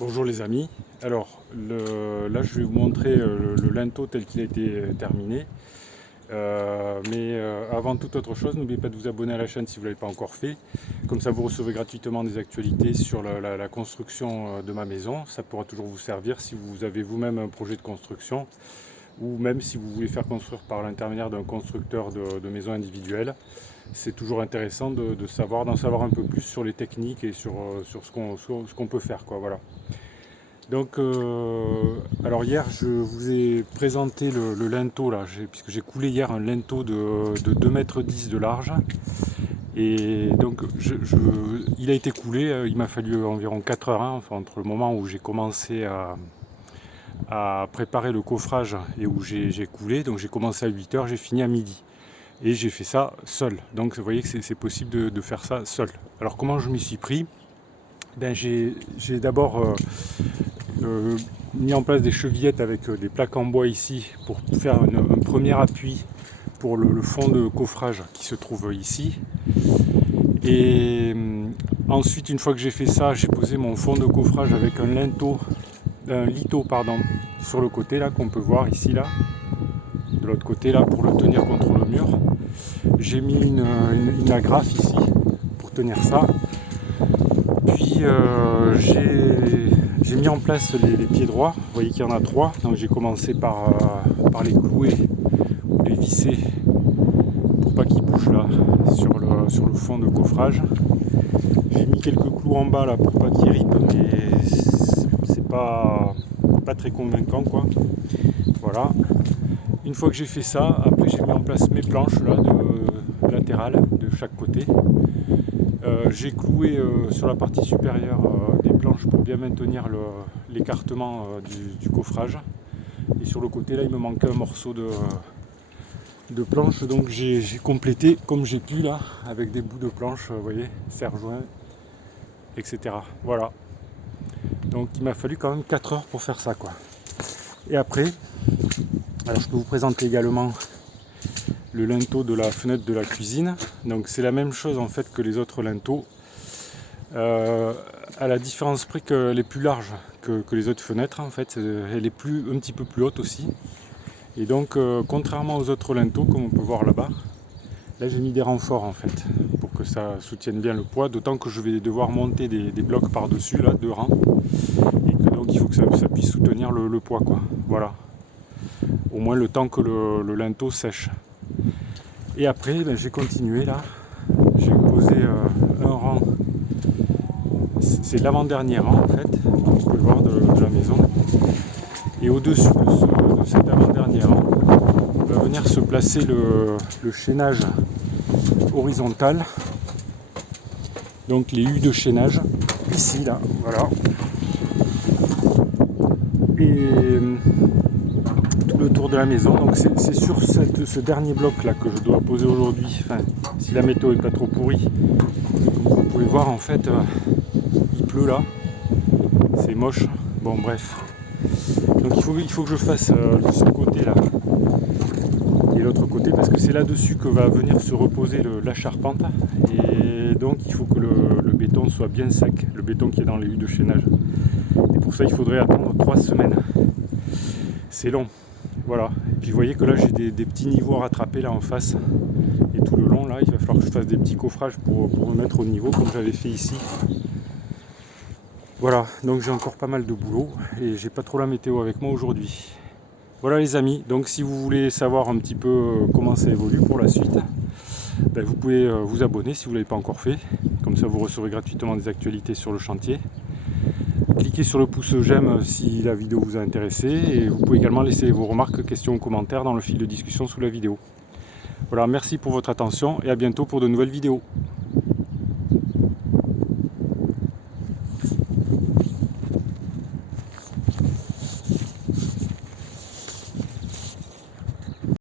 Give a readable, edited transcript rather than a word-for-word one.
Bonjour les amis, alors là je vais vous montrer le linteau tel qu'il a été terminé. Avant toute autre chose, n'oubliez pas de vous abonner à la chaîne si vous ne l'avez pas encore fait. Comme ça vous recevez gratuitement des actualités sur la construction de ma maison. Ça pourra toujours vous servir si vous avez vous-même un projet de construction ou même si vous voulez faire construire par l'intermédiaire d'un constructeur de maisons individuelles. C'est toujours intéressant d'en savoir un peu plus sur les techniques et sur ce qu'on peut faire, quoi, voilà. Donc, alors hier, je vous ai présenté le linteau là, puisque j'ai coulé hier un linteau de 2,10 m de large. Et donc, il a été coulé, il m'a fallu environ 4 heures, hein, enfin, entre le moment où j'ai commencé à préparer le coffrage et où j'ai coulé. Donc, j'ai commencé à 8 heures, j'ai fini à midi. Et j'ai fait ça seul. Donc, vous voyez que c'est possible de faire ça seul. Alors, comment je m'y suis pris? J'ai d'abord mis en place des chevillettes avec des plaques en bois ici pour faire un premier appui pour le fond de coffrage qui se trouve ici. Et ensuite, une fois que j'ai fait ça, j'ai posé mon fond de coffrage avec un lito sur le côté là qu'on peut voir ici là, de l'autre côté là pour le tenir contre le mur. J'ai mis une agrafe ici pour tenir ça. Puis j'ai mis en place les pieds droits, vous voyez qu'il y en a 3, donc j'ai commencé par les clouer ou les visser pour pas qu'ils bougent là sur le fond de coffrage. J'ai mis quelques clous en bas là pour pas qu'ils ripent, mais c'est pas très convaincant, quoi. Voilà. Une fois que j'ai fait ça, après j'ai mis en place mes planches là de latérales de chaque côté. J'ai cloué sur la partie supérieure des planches pour bien maintenir l'écartement du coffrage. Et sur le côté là, il me manquait un morceau de planche, donc j'ai complété comme j'ai pu là, avec des bouts de planche, vous voyez, serre-joint, etc. Voilà. Donc il m'a fallu quand même 4 heures pour faire ça, quoi. Et après, alors je peux vous présenter également le linteau de la fenêtre de la cuisine. Donc c'est la même chose en fait que les autres linteaux, à la différence près qu'elle est plus large que les autres fenêtres. En fait, elle est un petit peu plus haute aussi. Et donc contrairement aux autres linteaux, comme on peut voir là-bas, là j'ai mis des renforts en fait pour que ça soutienne bien le poids, d'autant que je vais devoir monter des blocs par dessus là, 2 rangs, et que donc il faut que ça puisse soutenir le poids, quoi. Voilà, au moins le temps que le linteau sèche. Et après, j'ai continué là, j'ai posé un rang, c'est l'avant-dernier rang en fait, comme vous pouvez le voir de la maison. Et au-dessus de cet avant-dernier rang, va venir se placer le chaînage horizontal, donc les U de chaînage, ici là, voilà. Et tout le tour de la maison, donc c'est sur ce dernier bloc là que je dois poser aujourd'hui, enfin, si la météo est pas trop pourrie. Comme vous pouvez voir en fait, il pleut là, c'est moche, bon bref. Donc il faut que je fasse ce côté là et l'autre côté, parce que c'est là-dessus que va venir se reposer la charpente, et donc il faut que le béton soit bien sec, le béton qui est dans les U de chaînage. Et pour ça il faudrait attendre 3 semaines. C'est long, voilà. Et puis vous voyez que là j'ai des petits niveaux à rattraper là en face, et tout le long là il va falloir que je fasse des petits coffrages pour me mettre au niveau comme j'avais fait ici. Voilà, donc j'ai encore pas mal de boulot et j'ai pas trop la météo avec moi aujourd'hui. Voilà les amis, donc si vous voulez savoir un petit peu comment ça évolue pour la suite, vous pouvez vous abonner si vous ne l'avez pas encore fait, comme ça vous recevrez gratuitement des actualités sur le chantier. Cliquez sur le pouce j'aime si la vidéo vous a intéressé, et vous pouvez également laisser vos remarques, questions ou commentaires dans le fil de discussion sous la vidéo. Voilà, merci pour votre attention et à bientôt pour de nouvelles vidéos.